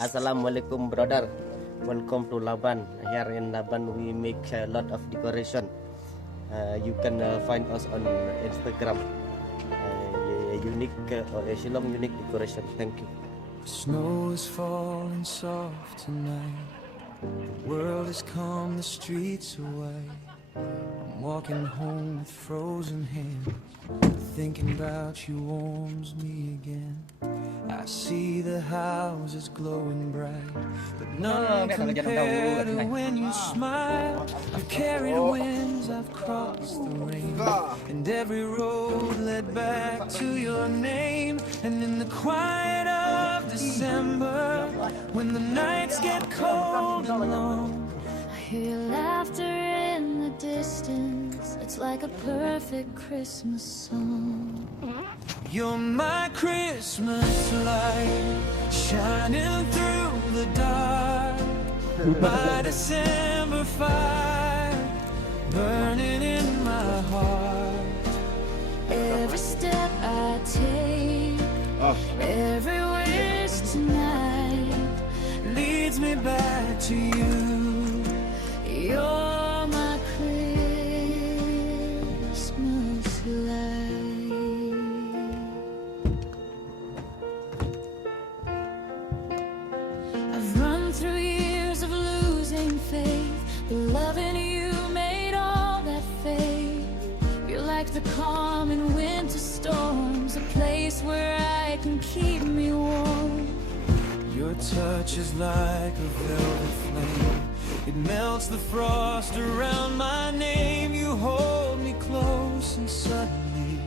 Assalamualaikum brother. Welcome to Laban. Here in Laban we make a lot of decoration. You can find us on Instagram. Unique Shillong unique decoration. Thank you. Snow is falling soft tonight. The world has come the streets away. I'm walking home with frozen hands. Thinking about you warms me again. I see the houses glowing bright, but none compare to when you smile. I've carried winds, I've crossed the rain, and every road led back to your name. And in the quiet of December, when the nights get cold and long, I hear your laughter in the distance. It's like a perfect Christmas song. You're my Christmas light, shining through the dark. My December fire, burning in my heart. Every step I take, every wish tonight, leads me back to you. you're my Christmas light. I've run through years of losing faith, but loving you made all that faith. You're like the calm in winter storms, a place where I can keep me warm. Your touch is like a velvet flame. It melts the frost around my name. You hold me close and suddenly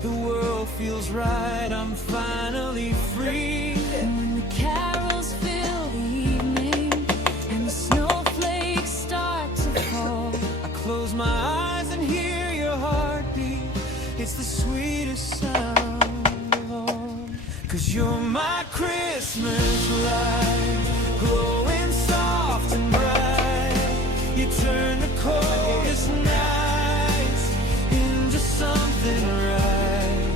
the world feels right. I'm finally free. And when the carols fill the evening and the snowflakes start to fall, I close my eyes and hear your heartbeat. It's the sweetest sound of all. 'Cause you're my Christmas light, glowing soft and bright. You turn the coldest nights into something right.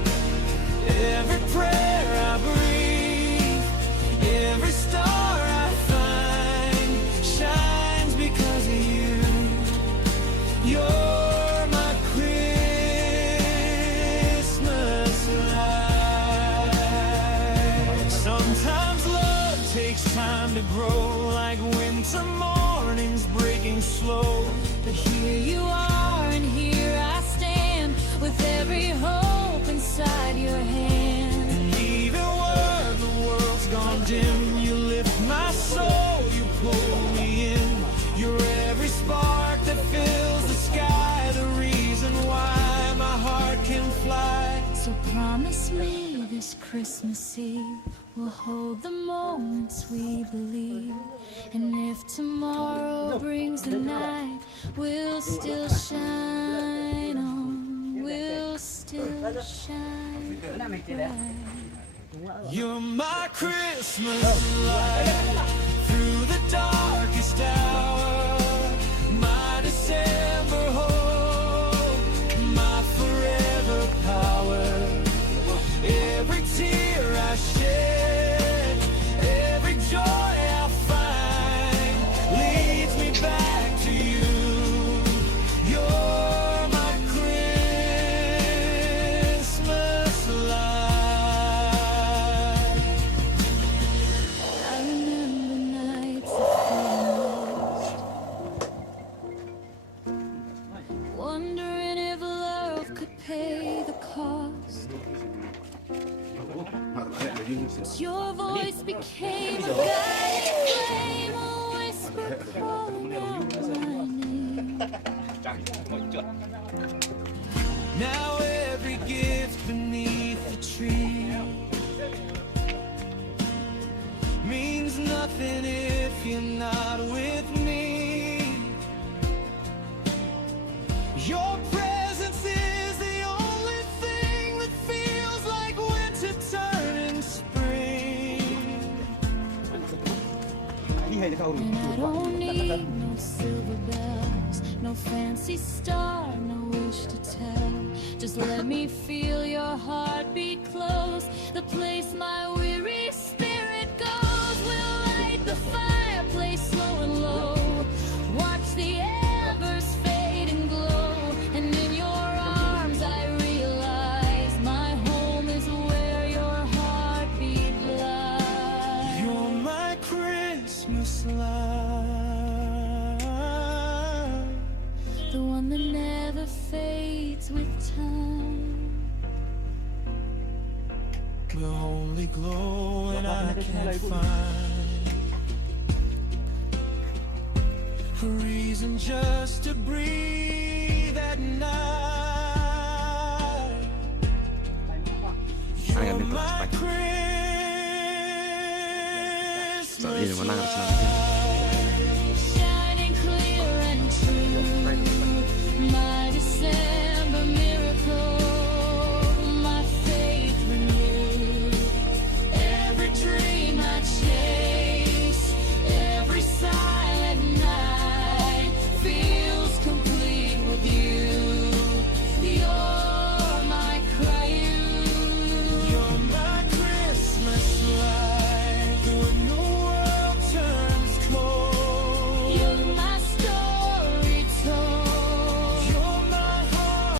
Every prayer I breathe, every star I find, shines because of you. You're my Christmas light. Sometimes love takes time to grow, like winter mornings breaking slow. but here you are and here I stand with every hope inside your hand. And even when the world's gone dim, you lift my soul, you pull me in. You're every spark that fills the sky, the reason why my heart can fly. So promise me this Christmas Eve we'll hold the moments we believe. And if tomorrow brings the night, we'll still shine on, we'll still shine bright. You're my Christmas light, through the darkest hour, my December hope, my forever power. Every tear I shed, every joy I find, leads me back to you. You're my Christmas light. I remember nights of frost, wondering if love could pay the cost. Your voice became a guiding flame, a whisper calling out my name. Now every gift beneath the tree means nothing if you're not with me. Your presence is the only thing that feels like winter turning spring. And I don't need no silver bells, no fancy star, no wish to tell. Just let me feel your heartbeat close, the place my weary spirit goes glow and I can't find a reason just to breathe at night. You're my Christmas light, shining clear and true, my December mirror.